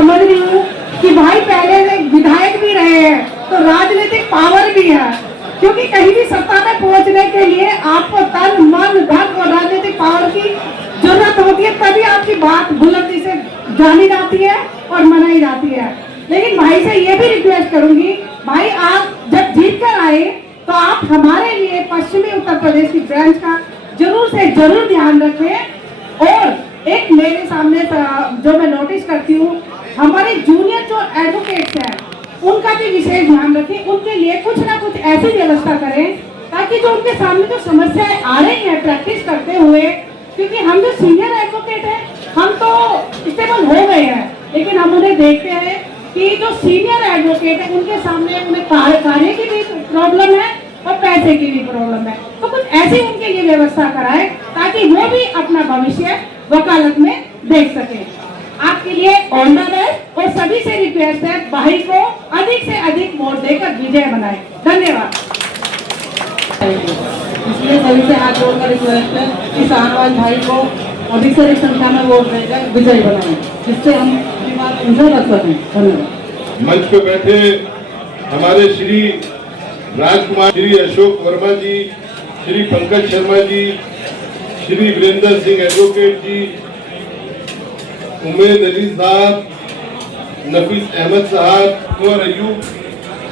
समझ रही हूँ कि भाई पहले से विधायक भी रहे हैं तो राजनीतिक पावर भी है, क्योंकि कहीं भी सत्ता में पहुंचने के लिए आपको तन मन धन और राजनीतिक पावर की जरूरत होती है, तभी आपकी बात बुलंदी से जानी जाती है और मनाई जाती है। लेकिन भाई से ये भी रिक्वेस्ट करूंगी, भाई आप जब जीत कर आए तो आप हमारे लिए पश्चिमी उत्तर प्रदेश की ब्रांच का जरूर से जरूर ध्यान रखें। और एक मेरे सामने जो मैं नोटिस करती हूँ, हमारे जूनियर जो एडवोकेट्स हैं उनका भी विशेष ध्यान रखें, उनके लिए कुछ ना कुछ ऐसी व्यवस्था करें ताकि जो उनके सामने जो समस्याएं आ रही हैं प्रैक्टिस करते हुए, क्योंकि हम जो सीनियर एडवोकेट हैं हम तो स्टेबल हो गए हैं, लेकिन हम उन्हें देखते हैं कि जो सीनियर एडवोकेट है उनके सामने उन्हें कार्य की भी प्रॉब्लम है और पैसे की भी प्रॉब्लम है। तो कुछ ऐसी उनके लिए व्यवस्था कराए ताकि वो भी अपना भविष्य वकालत में देख सके। आपके लिए ऑल द बेस्ट और सभी से रिक्वेस्ट है भाई को अधिक से अधिक वोट देकर विजय बनाए। धन्यवाद। इसलिए सभी से हाथ जोड़कर रिक्वेस्ट है कि शाहनवाज भाई को अधिक से अधिक संख्या में वोट देकर विजयी बनाएं, जिससे हम अपनी बात उनसे रख सकें। धन्यवाद। मंच पे बैठे हमारे श्री राजकुमार, श्री अशोक वर्मा जी, श्री पंकज शर्मा जी, श्री वीरेंद्र सिंह एडवोकेट जी, उमेद अली साहब, नफीस अहमद साहब, कुंवर अयूब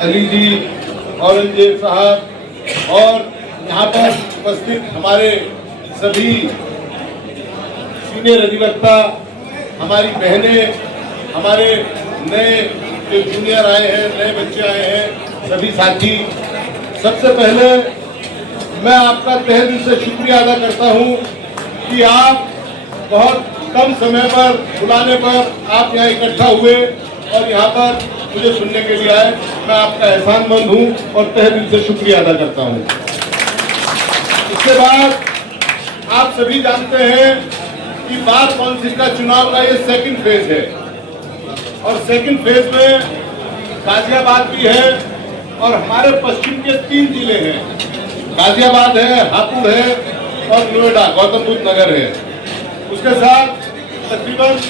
अली जी, औरंगजेब साहब और यहाँ पर उपस्थित हमारे सभी सीनियर अधिवक्ता, हमारी बहनें, हमारे नए जो जूनियर आए हैं, नए बच्चे आए हैं, सभी साथी, सबसे पहले मैं आपका तहे दिल से शुक्रिया अदा करता हूँ कि आप बहुत कम समय पर बुलाने पर आप यहाँ इकट्ठा हुए और यहाँ पर मुझे सुनने के लिए आए। मैं आपका एहसानमंद हूँ और तहे दिल से शुक्रिया अदा करता हूँ। इसके बाद आप सभी जानते हैं कि बार काउंसिल का चुनाव का ये सेकंड फेज है और सेकंड फेज में गाजियाबाद भी है और हमारे पश्चिम के 3 जिले हैं, गाजियाबाद है, हापुड़ है और नोएडा गौतम बुद्ध नगर है। उसके साथ तकरीबन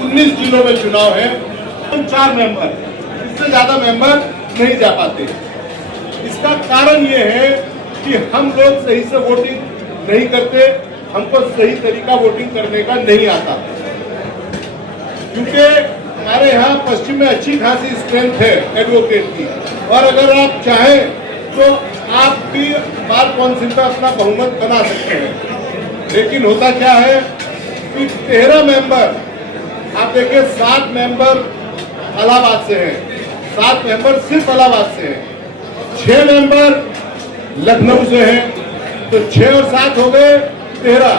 19 जिलों में चुनाव है। 4 मेंबर, इससे ज्यादा मेंबर नहीं जा पाते। इसका कारण ये है कि हम लोग सही से वोटिंग नहीं करते, हमको सही तरीका वोटिंग करने का नहीं आता, क्योंकि हमारे यहाँ पश्चिम में अच्छी खासी स्ट्रेंथ है एडवोकेट की और अगर आप चाहें तो आप भी बार काउंसिल का अपना बहुमत बना सकते हैं। लेकिन होता क्या है कि 13 मेंबर, आप देखिए 7 मेंबर इलाहाबाद से हैं, 7 मेंबर सिर्फ इलाहाबाद से हैं, 6 मेंबर लखनऊ से हैं, तो 6 और 7 हो गए 13,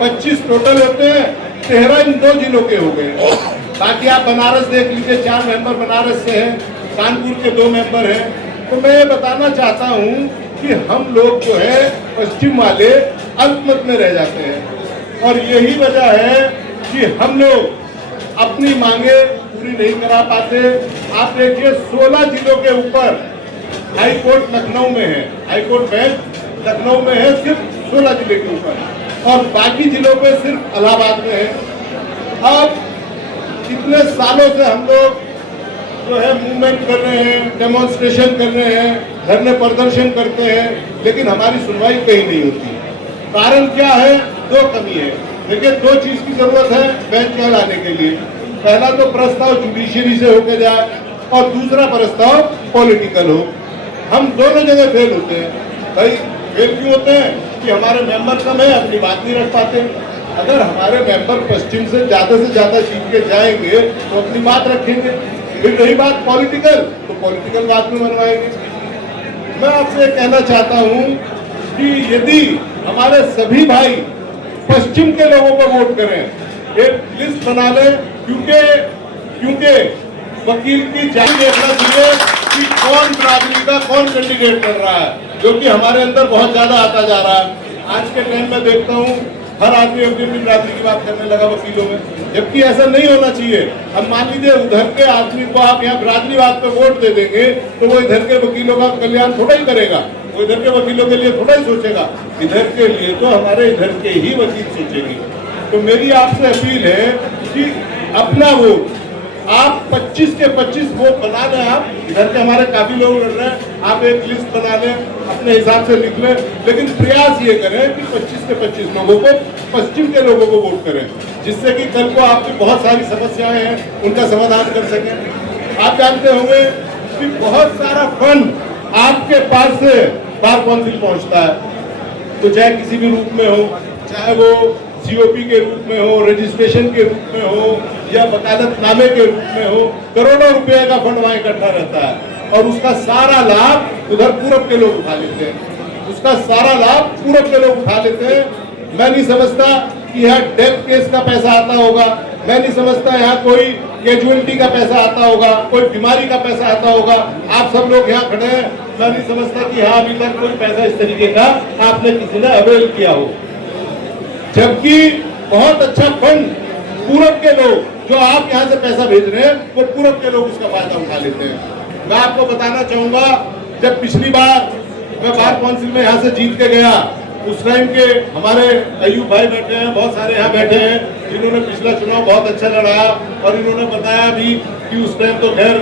25 टोटल होते हैं। 13 इन 2 जिलों के हो गए। बाकी आप बनारस देख लीजिए, 4 मेंबर बनारस से हैं, कानपुर के 2 मेंबर हैं। तो मैं ये बताना चाहता हूँ कि हम लोग जो है पश्चिम वाले अल्पमत में रह जाते हैं और यही वजह है कि हम लोग अपनी मांगे पूरी नहीं करा पाते। आप देखिए 16 जिलों के ऊपर हाई कोर्ट लखनऊ में है, हाई कोर्ट बेंच लखनऊ में है, सिर्फ 16 जिले के ऊपर और बाकी जिलों पे सिर्फ इलाहाबाद में है। अब इतने सालों से हम लोग जो है मूवमेंट कर रहे हैं, डेमोन्स्ट्रेशन कर रहे हैं, धरने प्रदर्शन करते हैं, लेकिन हमारी सुनवाई कहीं नहीं होती। कारण क्या है? 2 कमी है। देखिए 2 चीज की जरूरत है बेंच में लाने के लिए। पहला तो प्रस्ताव जुडिशियरी से होकर जाए और दूसरा प्रस्ताव पॉलिटिकल हो। हम दोनों जगह फेल होते हैं। भाई फेल क्यों होते हैं? कि हमारे मेंबर कम है, अपनी बात नहीं रख पाते। अगर हमारे मेंबर पश्चिम से ज्यादा जीत के जाएंगे तो अपनी बात रखेंगे। फिर रही बात पॉलिटिकल, तो पॉलिटिकल बात में बनवाएंगे। मैं आपसे कहना चाहता हूं कि यदि हमारे सभी भाई पश्चिम के लोगों को वोट करें, एक लिस्ट बना लें, क्योंकि वकील की जांच देखना चाहिए कि कौन बिरादरी का कौन कैंडिडेट कर रहा है, जो कि हमारे अंदर बहुत ज्यादा आता जा रहा है। आज के टाइम में देखता हूँ हर आदमी अपनी बिरादरी की बात करने लगा वकीलों में, जबकि ऐसा नहीं होना चाहिए। अब मान लीजिए उधर के आदमी को आप यहाँ बिरादरीवाद पे वोट दे देंगे तो वो इधर के वकीलों का कल्याण थोड़ा ही करेगा, वो इधर के वकीलों के लिए थोड़ा ही सोचेगा। इधर के लिए तो हमारे इधर के ही वकील सोचेंगे। तो मेरी आपसे अपील है कि अपना वोट आप 25 के 25 वो बना लें, आप इधर के हमारे काफी लोग लड़ रहे हैं, आप एक लिस्ट बना लें, अपने हिसाब से लिख लें, लेकिन प्रयास ये करें कि 25 के 25 लोगों को, पश्चिम के लोगों को वोट करें, जिससे कि कल को आपकी बहुत सारी समस्याएं हैं उनका समाधान कर सकें। आप जानते होंगे कि बहुत सारा फंड आपके पास से बार काउंसिल पहुंचता है, तो चाहे किसी भी रूप में हो, चाहे वो सीओपी के रूप में हो, रजिस्ट्रेशन के रूप में हो या वकालतनामे के रूप में हो, करोड़ों रुपए का फंड वहां इकट्ठा रहता है और उसका सारा लाभ उधर पूरब के लोग उठा लेते हैं, उसका सारा लाभ पूरब के लोग उठा लेते हैं। मैं नहीं समझता कि यहाँ डेथ केस का पैसा आता होगा, मैं नहीं समझता यहाँ कोई कैजुअलिटी का पैसा आता होगा, कोई बीमारी का पैसा आता होगा। आप सब लोग यहाँ खड़े हैं, मैं नहीं समझता कि यहाँ अभी तक कोई पैसा इस तरीके का आपने किसी ने अवेल किया हो, जबकि बहुत अच्छा फंड पूरब के लोग, जो आप यहाँ से पैसा भेज रहे हैं, वो पूरब के लोग उसका फायदा उठा लेते हैं। मैं आपको बताना चाहूंगा, जब पिछली बार मैं बार काउंसिल में यहाँ से जीत के गया, उस टाइम के हमारे अयूब भाई बैठे हैं, बहुत सारे यहाँ बैठे हैं जिन्होंने पिछला चुनाव बहुत अच्छा लड़ा और इन्होंने बताया भी कि उस टाइम तो खैर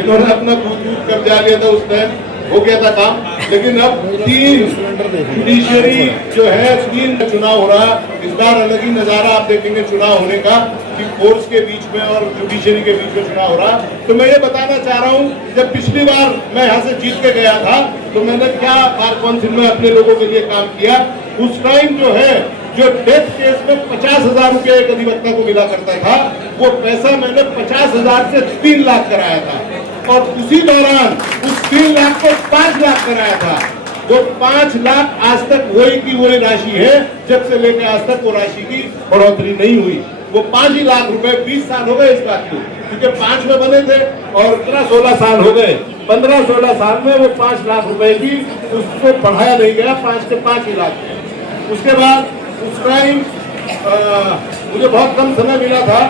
इन्होंने अपना कूद कर जा लिया था, उस टाइम हो गया था काम, लेकिन अब 3 जुडिशियरी जो है 3 चुनाव हो रहा। इस बार अलग ही नजारा आप देखेंगे चुनाव होने का, कि फोर्स के बीच में और जुडिशियरी के बीच में चुनाव हो रहा। तो मैं ये बताना चाह रहा हूँ, जब पिछली बार मैं यहाँ से जीत के गया था तो मैंने क्या बार काउंसिल में अपने लोगों के लिए काम किया। उस टाइम जो है, जो डेथ केस में 50,000 रुपये एक अधिवक्ता को मिला करता था, वो पैसा मैंने 50,000 से 3 लाख कराया था और उसी दौरान उस 3 लाख को 5 लाख कराया था। वो 5 लाख आज तक वही की वही राशि है, जब से लेकर आज तक वो राशि की बढ़ोतरी नहीं हुई। वो 5 ही लाख रुपए 20 साल हो गए इस बात को, क्योंकि 5 में बने थे और 16 साल हो गए। 15-16 साल में वो 5 लाख रुपए की उसको बढ़ाया नहीं गया, 5 के 5 ही लाख। उसके बाद उस टाइम मुझे बहुत कम समय मिला था,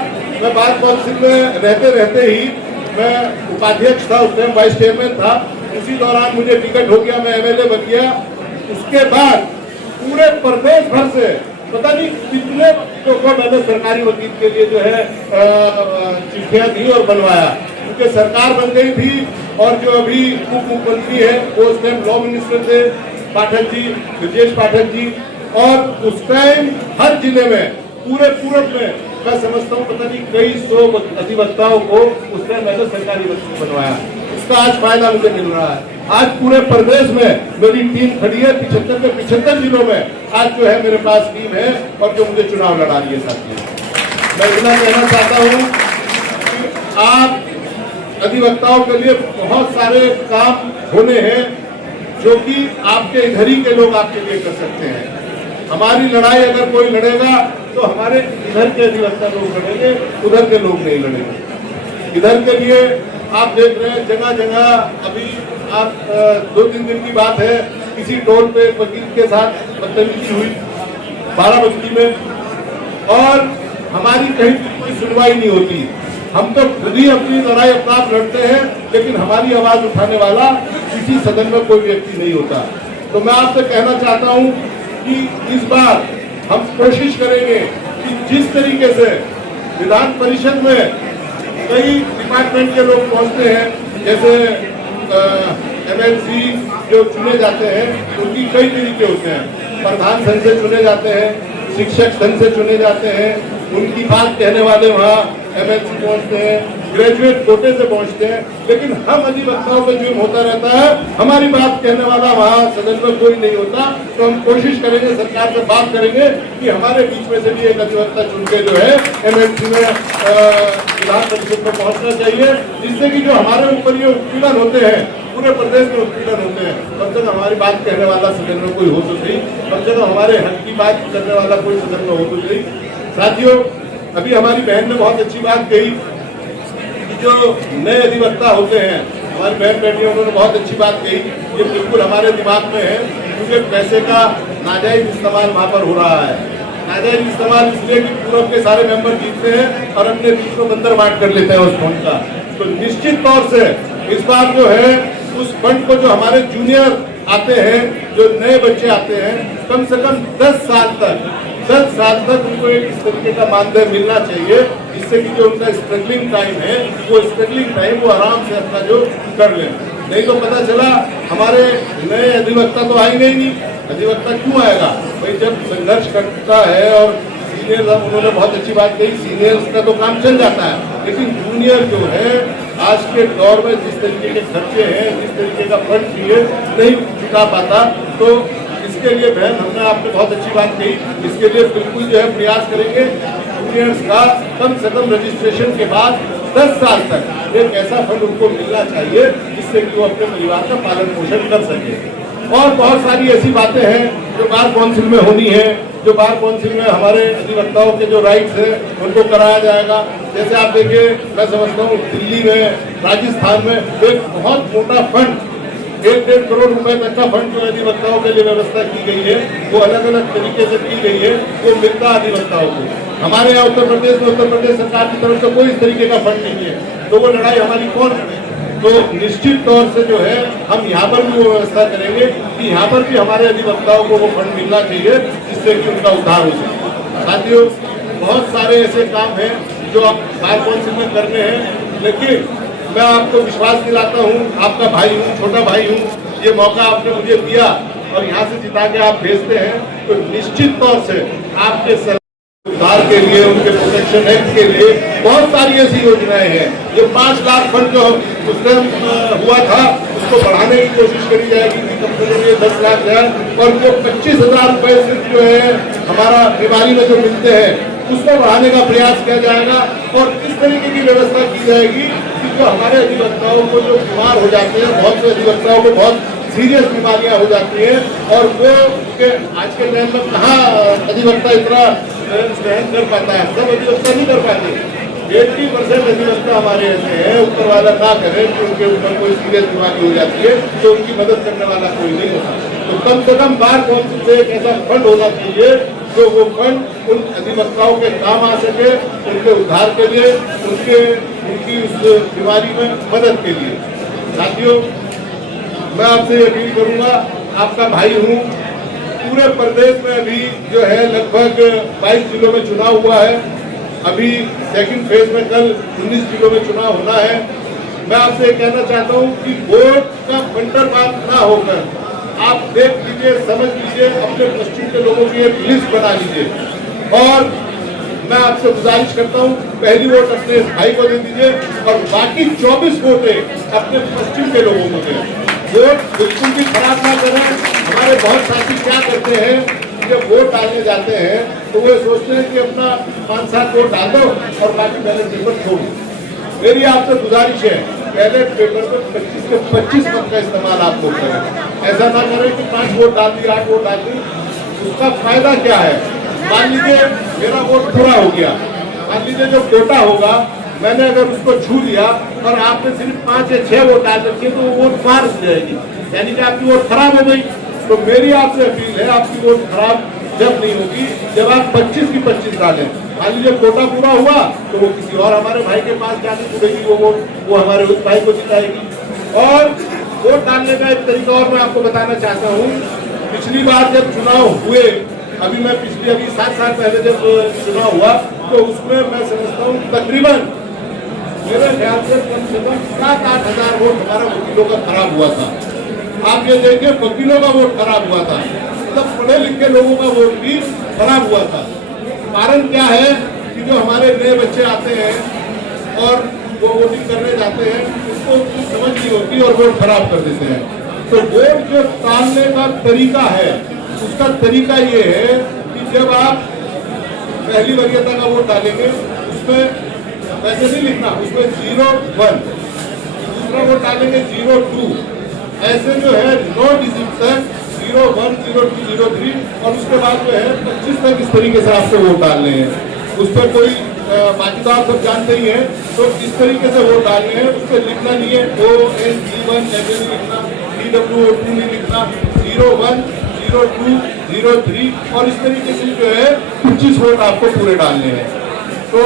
मैं बार काउंसिल में रहते रहते ही मैं उपाध्यक्ष था, उस टाइम वाइस चेयरमैन था। उसी दौरान मुझे टिकट हो गया, मैं एमएलए बन गया। उसके बाद पूरे प्रदेश भर से पता नहीं कितने लोगों को मैंने सरकारी वकील के लिए जो है चिट्ठियां दी और बनवाया, क्योंकि सरकार बन गई थी और जो अभी उप मुख्यमंत्री है वो उस टाइम लॉ मिनिस्टर थे पाठक जी, ब्रजेश पाठक जी, और उस टाइम हर जिले में पूरे पूरब में मैं समझता हूँ पता नहीं कई 100 अधिवक्ताओं को उस टाइम मैंने सरकारी वकील बनवाया। उसका आज फायदा मुझे मिल रहा है। आज पूरे प्रदेश में मेरी टीम खड़ी है, 75 के 75 जिलों में आज जो है मेरे पास टीम है और जो मुझे चुनाव लड़ा रही है साथियों। मैं इतना कहना चाहता हूँ कि आप अधिवक्ताओं के लिए बहुत सारे काम होने हैं जो कि आपके इधर ही के लोग आपके लिए कर सकते हैं। हमारी लड़ाई अगर कोई लड़ेगा तो हमारे इधर के अधिवक्ता लोग लड़ेंगे, उधर के लोग नहीं लड़ेंगे। इधर के लिए आप देख रहे हैं जगह जगह अभी आप 2-3 दिन की बात है, किसी टोल पे वकील के साथ बदतमीजी हुई बाराबंकी में और हमारी कहीं कोई सुनवाई नहीं होती। हम तो खुद ही अपनी लड़ाई अपना आप लड़ते हैं, लेकिन हमारी आवाज उठाने वाला किसी सदन में कोई व्यक्ति नहीं होता। तो मैं आपसे कहना चाहता हूं कि इस बार हम कोशिश करेंगे कि जिस तरीके से विधान परिषद में कई डिपार्टमेंट के लोग पहुंचते हैं, जैसे एमएलसी जो चुने जाते हैं उनकी कई तरीके होते हैं, प्रधान संघ से चुने जाते हैं, शिक्षक संघ से चुने जाते हैं, उनकी बात कहने वाले वहाँ एमएलसी पहुंचते हैं, ग्रेजुएट कोटे से पहुंचते हैं, लेकिन हम अधिवक्ताओं का जुर्म होता रहता है, हमारी बात कहने वाला वहाँ सदन में कोई नहीं होता। तो हम कोशिश करेंगे, सरकार से बात करेंगे कि हमारे बीच में से भी एक अधिवक्ता चुन के जो है एमएलसी में विधान परिषद में पहुंचना चाहिए, जिससे कि जो हमारे ऊपर ये उत्पीड़न होते हैं, पूरे प्रदेश में उत्पीड़न होते हैं, कम से कम हमारी बात कहने वाला सदन में कोई हो तो सही, कम से कम हमारे हक की बात करने वाला कोई सदन में हो तो सही। साथियों, अभी हमारी बहन ने बहुत अच्छी बात कही कि जो नए अधिवक्ता होते हैं, हमारी बहन बेटी उन्होंने बहुत अच्छी बात कही, ये बिल्कुल हमारे दिमाग में है, क्योंकि पैसे का नाजायज इस्तेमाल वहाँ पर हो रहा है। नाजायज इस्तेमाल इसलिए कि पूरब के सारे मेंबर जीतते हैं और अपने बीच में बंदर बांट कर लेते हैं उस फंड का। तो निश्चित तौर से इस बार जो है उस फंड को जो हमारे जूनियर आते हैं, जो नए बच्चे आते हैं, कम से कम 10 साल तक 10 साल तक उनको एक इस तरीके का मानदेय मिलना चाहिए, जिससे कि जो उनका स्ट्रगलिंग टाइम है वो स्ट्रगलिंग टाइम वो आराम से अपना जो कर लें। नहीं तो पता चला हमारे नए अधिवक्ता तो आएंगे ही नहीं। अधिवक्ता क्यों आएगा भाई, जब संघर्ष करता है और सीनियर, उन्होंने बहुत अच्छी बात कही, सीनियर्स का तो काम चल जाता है, लेकिन जूनियर जो है आज के दौर में जिस तरीके के खर्चे हैं, जिस तरीके का फंड चाहिए नहीं चुका पाता, तो इसके लिए बहन हमने आपने बहुत अच्छी बात कही, इसके लिए बिल्कुल जो है प्रयास करेंगे जूनियर्स का कम से कम रजिस्ट्रेशन के बाद 10 साल तक एक ऐसा फंड उनको मिलना चाहिए जिससे कि वो अपने परिवार का पालन पोषण कर सके। और बहुत सारी ऐसी बातें हैं जो बार काउंसिल में होनी है, जो बार काउंसिल में हमारे अधिवक्ताओं के जो राइट्स हैं उनको कराया जाएगा। जैसे आप देखिए, मैं समझता हूँ दिल्ली में, राजस्थान में एक बहुत मोटा फंड 1-1.5 करोड़ रुपए तक का फंड जो अधिवक्ताओं के लिए व्यवस्था की गई है, वो अलग अलग तरीके से की गई है, वो मिलता अधिवक्ताओं को। हमारे यहाँ उत्तर प्रदेश में उत्तर प्रदेश सरकार की तरफ से कोई इस तरीके का फंड नहीं है, तो वो लड़ाई हमारी कौन करे? तो निश्चित तौर से जो है हम यहाँ पर भी वो व्यवस्था करेंगे कि यहाँ पर भी हमारे अधिवक्ताओं को वो फंड मिलना चाहिए, जिससे कि उनका उद्धार हो सके। साथियों, बहुत सारे ऐसे काम हैं जो आप बार काउंसिल में करने हैं, लेकिन मैं आपको विश्वास दिलाता हूँ, आपका भाई हूँ, छोटा भाई हूँ, ये मौका आपने मुझे दिया और यहाँ से जिता के आप भेजते हैं, तो निश्चित तौर से आपके उद्धार के लिए, उनके प्रोटेक्शन एक्ट के लिए बहुत सारी ऐसी योजनाएं हैं। ये 5 लाख फंड जो उस टाइम हुआ था, उसको बढ़ाने की कोशिश करी जाएगी कि कम से कम ये 10 लाख जाए, और जो 25,000 रुपए सिर्फ जो है हमारा बीमारी में जो मिलते हैं उसको बढ़ाने का प्रयास किया जाएगा। और इस तरीके की व्यवस्था की जाएगी कि जो हमारे अधिवक्ताओं को जो बीमार हो जाते हैं, बहुत से अधिवक्ताओं को बहुत सीरियस बीमारियां हो जाती हैं, और वो आज के टाइम में कहाँ अधिवक्ता इतना सहन कर पाता है, सब अधिवक्ता नहीं कर पाते। 80% अधिवक्ता हमारे ऐसे हैं, ऊपर वाला ना करे कि उनके ऊपर कोई सीरियस बीमारी हो जाती है तो उनकी मदद करने वाला कोई नहीं होता। तो कम से कम बार काउंसिल से एक ऐसा फंड होना चाहिए जो वो फंड उन अधिवक्ताओं के काम आ सके, उनके उद्धार के लिए, उनकी उस बीमारी में मदद के लिए। साथियों, मैं आपसे अपील करूंगा, आपका भाई हूँ, पूरे प्रदेश में अभी जो है लगभग 22 जिलों में चुनाव हुआ है। अभी सेकंड फेज में कल 19 जिलों में चुनाव होना है। मैं आपसे कहना चाहता हूं कि वोट का बंटरबांट ना होकर आप देख लीजिए, समझ लीजिए, अपने पश्चिम के लोगों की एक लिस्ट बना लीजिए, और मैं आपसे गुजारिश करता हूं पहली वोट अपने भाई को दे दीजिए और बाकी 24 वोटें अपने पश्चिम के लोगों को दें। वोट बिल्कुल भी खराब ना करें। हमारे बहुत साथी क्या करते हैं, जब वोट डालने जाते हैं तो वो सोचते हैं कि अपना 5-7 वोट डाल दो और बाकी बैलेट पेपर छोड़ दो। मेरी आपसे गुजारिश है, बैलेट पेपर में 25 के 25 मत का इस्तेमाल आप लोग करें। ऐसा ना करें कि 5 वोट डाल दी, 8 वोट डाल दी। उसका फायदा क्या है? मान लीजिए मेरा वोट पूरा हो गया, मान लीजिए जो कोटा होगा मैंने अगर उसको छू दिया और आपने सिर्फ 5 या 6 वोट डाल रखे तो वो वोट पार हो जाएगी, यानी कि आपकी वोट खराब हो गई। तो मेरी आपसे अपील है, आपकी वोट खराब जब नहीं होगी जब आप 25 की 25 डालें। मान लीजिए कोटा पूरा हुआ तो वो किसी और हमारे भाई के पास जाके जुड़ेगी वो वोट, वो हमारे उस भाई को जिताएगी। और वोट डालने का एक तरीका और मैं आपको बताना चाहता हूँ। पिछली बार जब चुनाव हुए, अभी 7 साल पहले जब चुनाव हुआ, तो उसमें मैं समझता हूँ तकरीबन मेरे ख्याल से कम 7-8 हजार वोट हमारा वकीलों का खराब हुआ था। आप ये देखिए, वकीलों का वोट खराब हुआ था, मतलब पढ़े लिखे लोगों का वोट भी खराब हुआ था। कारण क्या है कि जो हमारे नए बच्चे आते हैं और वो वोटिंग करने जाते हैं, उसको समझ नहीं होती और वोट खराब कर देते हैं। तो वोट जो डालने का तरीका है, उसका तरीका ये है कि जब आप पहली वरीयता का वोट डालेंगे उसमें वैसे नहीं लिखना, उसमें 01, दूसरा वोट डालेंगे 02, ऐसे जो है 9 डिजिट तक 01, 02, 03, और उसके बाद जो है 25 तक इस तरीके से आपको वोट डालने हैं। उस पर कोई बाकी तो आप सब जानते ही हैं, तो इस तरीके से वोट डालने हैं। उस पर लिखना नहीं है ONG1 ऐसे नहीं लिखना, TWO2 नहीं लिखना, 01, 02, 03, और इस तरीके से जो है 25 वोट आपको पूरे डालने हैं। तो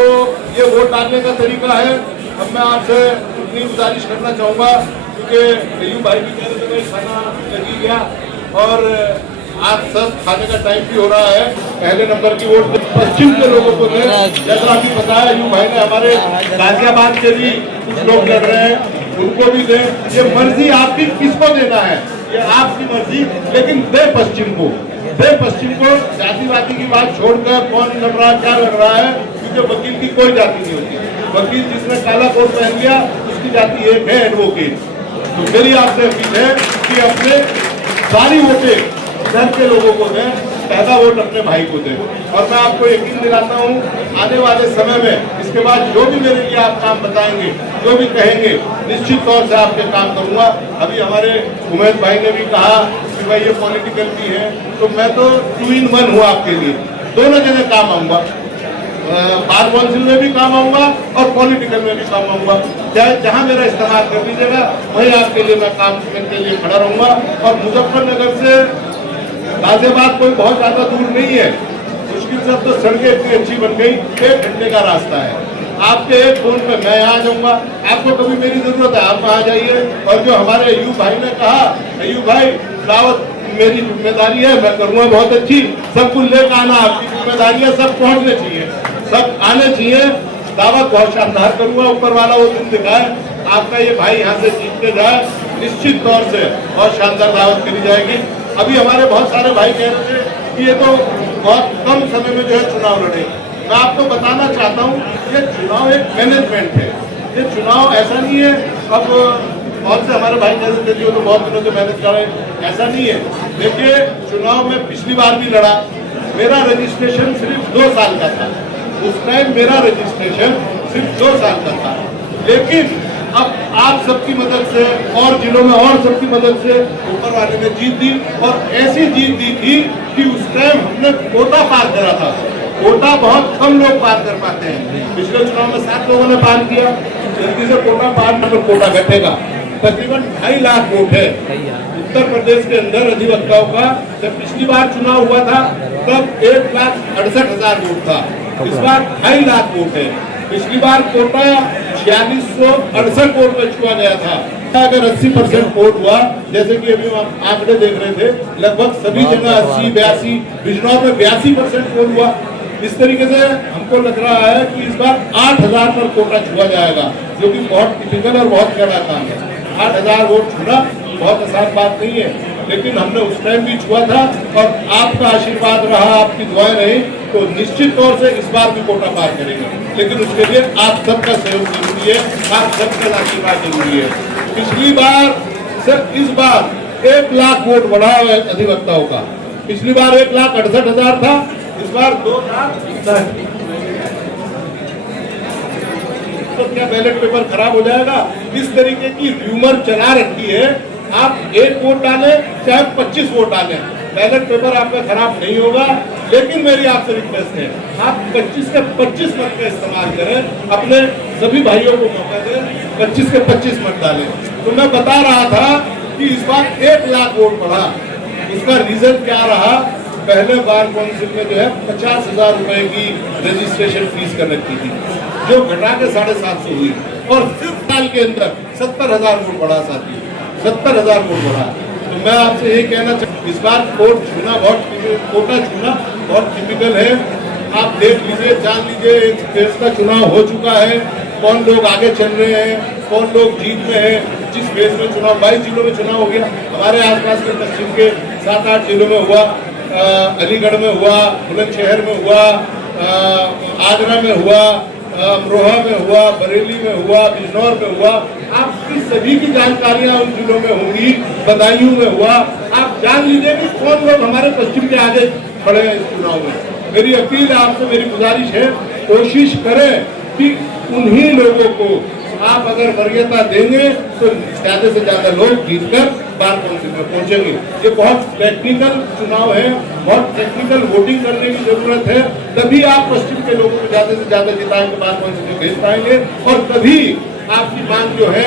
ये वोट डालने का तरीका है। अब मैं आपसे इतनी गुजारिश करना चाहूँगा, क्योंकि भाई भी कहने से खाना लगी गया और आज सब खाने का टाइम भी हो रहा है। पहले नंबर की वोट पश्चिम के लोगों को दें। जैसा अभी बताया यूं भाई ने, हमारे गाजियाबाद के भी कुछ लोग लड़ रहे हैं, उनको भी दें। ये मर्जी आपकी किसको देना है, ये आपकी मर्जी, लेकिन दे पश्चिम को, दे पश्चिम को। जातिवादी की बात छोड़कर कौन लड़ रहा है, क्या लड़ रहा है, क्योंकि वकील की कोई जाति नहीं होती। वकील जिसने काला कोट पहन लिया उसकी जाति एक है, एडवोकेट। तो मेरी आपसे अपील है कि अपने सारी वोटें घर के लोगों को दें, पहला वोट अपने भाई को दें। और मैं आपको यकीन दिलाता हूं, आने वाले समय में इसके बाद जो भी मेरे लिए आप काम बताएंगे, जो भी कहेंगे, निश्चित तौर से आपके काम करूंगा। अभी हमारे उमेश भाई ने भी कहा कि भाई ये पॉलिटिकल भी है, तो मैं तो 2 in 1 हूँ आपके लिए, दोनों जगह काम आऊंगा। बार काउंसिल में भी काम आऊंगा और पॉलिटिकल में भी काम आऊंगा। चाहे जहां मेरा इस्तेमाल कर दीजिएगा, वहीं आपके लिए मैं काम करने के लिए खड़ा रहूंगा। और मुजफ्फरनगर से गाजियाबाद कोई बहुत ज्यादा दूर नहीं है, मुश्किल से तो सड़कें इतनी अच्छी बन गई, 1 घंटे का रास्ता है। आपके एक फोन पे मैं यहाँ जाऊंगा, आपको कभी मेरी जरूरत है आप वहाँ जाइए। और जो हमारे अयूब भाई ने कहा, अयूब भाई दावत मेरी जिम्मेदारी है, मैं करूंगा बहुत अच्छी, सब कुछ लेकर आना आपकी जिम्मेदारी है, सब पहुंचने चाहिए, सब आने चाहिए। दावत बहुत शानदार करूंगा, ऊपर वाला वो दिन दिखाए, आपका ये भाई यहाँ से जीत के जाए, निश्चित तौर से बहुत शानदार दावत करी जाएगी। अभी हमारे बहुत सारे भाई कह रहे थे कि ये तो बहुत कम समय में जो है चुनाव लड़े। मैं आपको बताना चाहता हूँ, ये चुनाव एक मैनेजमेंट है, ये चुनाव ऐसा नहीं है। अब बहुत से हमारे भाई कह रहे थे जो तो बहुत दिनों से मेहनत कर रहे हैं, ऐसा नहीं है। देखिए, चुनाव में पिछली बार भी लड़ा, मेरा रजिस्ट्रेशन सिर्फ 2 साल का था, उस टाइम मेरा रजिस्ट्रेशन सिर्फ 2 साल का था। लेकिन अब आप सबकी मदद से और जिलों में और सबकी मदद से ऊपर वाले ने जीत दी, और ऐसी जीत दी थी कि उस टाइम हमने कोटा पार करा था। कोटा बहुत कम लोग पार कर पाते हैं, पिछले चुनाव में 7 लोगों ने पार किया। जल्दी से कोटा पार कर, कोटा घटेगा। तकरीबन 2.5 लाख वोट है उत्तर प्रदेश के अंदर अधिवक्ताओं का। जब पिछली बार चुनाव हुआ था तब 1,68,000 वोट था, इस बार 2.5 लाख वोट है। पिछली बार कोटा 4668 वोट में छुआ गया था। अगर 80% वोट हुआ, जैसे कि अभी आप आंकड़े देख रहे थे, लगभग सभी जगह 80-82, बिजनौर में 82% वोट हुआ। इस तरीके से हमको लग रहा है कि इस बार 8,000 पर कोटा छुआ जाएगा, जो कि बहुत टिपिकल और बहुत कड़ा काम है। 8,000 वोट छूना बहुत आसान बात नहीं है, लेकिन हमने उस टाइम भी छुआ था, और आपका आशीर्वाद रहा, आपकी दुआएं रही, तो निश्चित तौर से इस बार भी कोटा पार करेंगे। लेकिन उसके लिए आप सबका सहयोग जरूरी है, आप सबका आशीर्वाद जरूरी है। पिछली बार सिर्फ इस बार 1 लाख वोट बढ़ा है अधिवक्ताओं का। पिछली बार 1,68,000 था, इस बार 2 लाख। तो क्या बैलेट पेपर खराब हो जाएगा? इस तरीके की र्यूमर चला रखी है। आप 1 वोट डालें चाहे 25 वोट डालें, बैलेट पेपर आपका खराब नहीं होगा। लेकिन मेरी आपसे रिक्वेस्ट है, आप 25 के 25 मत का इस्तेमाल करें, अपने सभी भाइयों को मौका दें, 25 के 25 मत डालें। तो मैं बता रहा था कि इस बार 1 लाख वोट बढ़ा, उसका रीजन क्या रहा? पहले बार काउंसिल में जो है 50,000 रुपए की रजिस्ट्रेशन फीस कर रखी थी, जो घटा के 750 हुई, और सिर्फ साल के अंदर 70,000 वोट बढ़ा साथी, 70,000 वोट बढ़ा। तो मैं आपसे यही कहना चाहूँ, इस बार कोटा छूना बहुत टिपिकल है। आप देख लीजिए, जान लीजिए, एक देश का चुनाव हो चुका है, कौन लोग आगे चल रहे हैं, कौन लोग जीत में है। जिस फेज में चुनाव, 22 जिलों में चुनाव हो गया, हमारे आसपास के पश्चिम के 7-8 जिलों में हुआ, अलीगढ़ में हुआ, बुलंदशहर में हुआ, आगरा में हुआ, अमरोहा में हुआ, बरेली में हुआ, बिजनौर में हुआ। आपकी सभी की जानकारियां उन जिलों में होंगी, बदायूं में हुआ। आप जान लीजिए कि कौन लोग हमारे पश्चिम के आगे खड़े हैं इस चुनाव में। मेरी अपील है आपसे, मेरी गुजारिश है, कोशिश करें कि उन्हीं लोगों को आप अगर वरीयता देंगे तो ज्यादा से ज्यादा लोग जीतकर बार काउंसिल में पहुंचेंगे। ये बहुत टेक्निकल चुनाव है, बहुत टेक्निकल वोटिंग करने की जरूरत है, तभी आप पश्चिम के लोगों को ज्यादा से ज्यादा जिताएंगे, बार काउंसिल में भेज पाएंगे, और तभी आपकी मांग जो है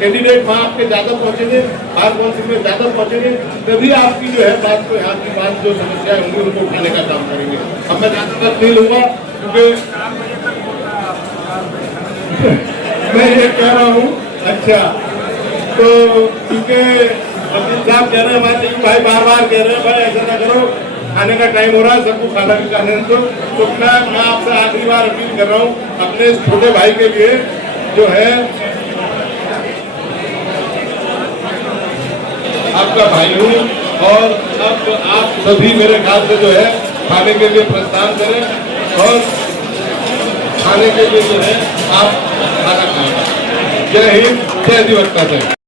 कैंडिडेट वहाँ आपके ज्यादा पहुंचेंगे, बार काउंसिल में ज्यादा पहुंचेंगे, तभी आपकी जो है बात को, यहाँ की बात जो समस्या है उनको उठाने का काम करेंगे। अब मैं ज्यादा वक्त नहीं लूंगा, क्योंकि मैं ये कह रहा हूँ, अच्छा, तो क्योंकि वकील साहब कह रहे हैं, हमारे भाई बार बार कह रहे हैं भाई ऐसा ना करो, खाने का टाइम हो रहा है, सबको खाना भी खाने दो। तो मैं आपसे आखिरी बार अपील कर रहा हूँ अपने इस छोटे भाई के लिए जो है आपका भाई हूँ, और अब आप सभी मेरे ख्याल से जो है खाने के लिए प्रस्थान करें और खाने के लिए जो है आप खाना खाएं। जय हिंद, जय अधिवक्ता साहब।